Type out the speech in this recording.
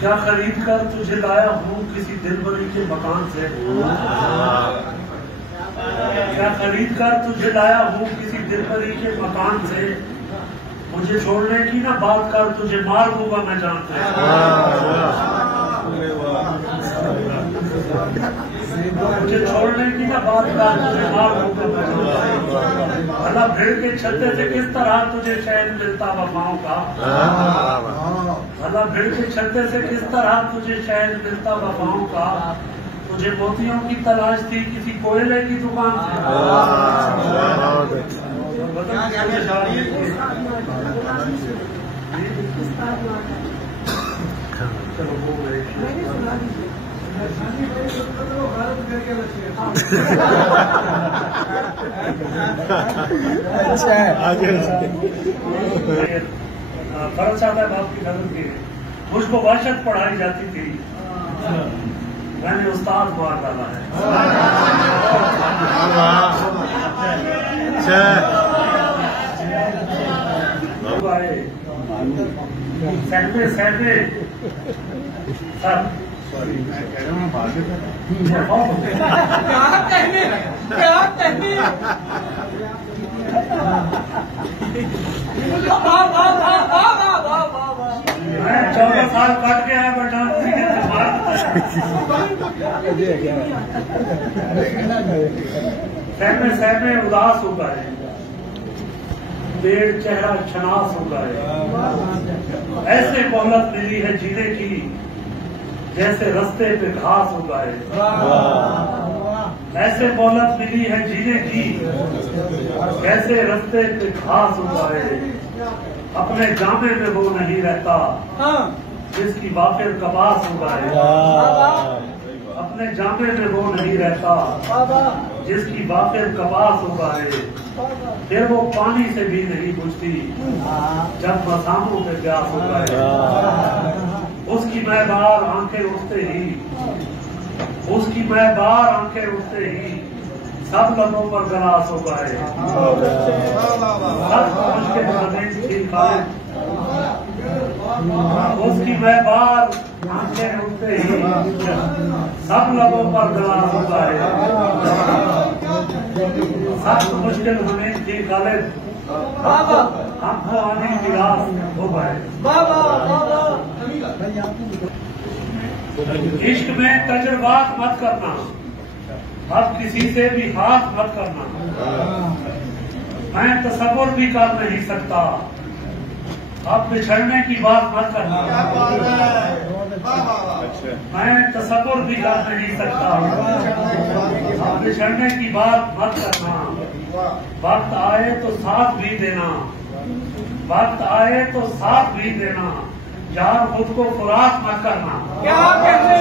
क्या खरीद कर तुझे लाया हूँ किसी दिलबरी के मकान से। क्या खरीद कर तुझे लाया हूँ किसी दिलबरी के मकान से। मुझे छोड़ने की ना बात कर, तुझे मार दूंगा मैं जानते। मुझे छोड़ने की ना बात कर, तुझे मार दूंगा मैं जानते। भला भीड़ के छत्ते से किस तरह तुझे चैन मिलता वफाओं का। भला भीड़ के छत्ते से किस तरह तुझे चैन मिलता वफाओं का। तुझे मोतियों की तलाश थी किसी कोयले की दुकान से। अच्छा है फर्क चाहता है बाप की नजर की। मुझको वहशत पढ़ाई जाती थी, मैंने उस्ताद मार डाला है। सहमे सहमे सब मैं 14 साल कट के आया बेटा। सहमे सहमे उदास हो गए, पेड़ चेहरा छनास हो गए। ऐसे मोहलत मिली है जीने की जैसे रास्ते पे घास हो गए। ऐसे मोहलत मिली है जीने की कैसे रास्ते पे घास हो गए। अपने जामे में वो नहीं रहता जिसकी वाफिर कबास हो गए। अपने जामे में वो नहीं रहता जिसकी वाफिर कबास हो गए। फिर वो पानी से भी नहीं बुझती जब मसामों पे प्यास हो गए। उसकी मैं बार आंखें उठते ही, उसकी मैं बार आंखें उठते ही सब लबों पर गलास हो गए। सब मुश्किल नज़ीर थी खालिद, उसकी मैं बार आंखें उठते ही सब लबों पर गलास हो गए। सब मुश्किल नज़ीर थी खालिद, हमको आने की रास हो गए। इश्क में तजुर्बात मत करना, अब किसी से भी हाथ मत करना। मैं तसव्वुर भी कर नहीं सकता, अब बिछड़ने की बात मत करना। मैं तसव्वुर भी कर नहीं सकता, अब बिछड़ने की बात मत करना। वक्त आए तो साथ भी देना, वक्त आए तो साथ भी देना। यार खुद को खुराक मत करना। क्या कहते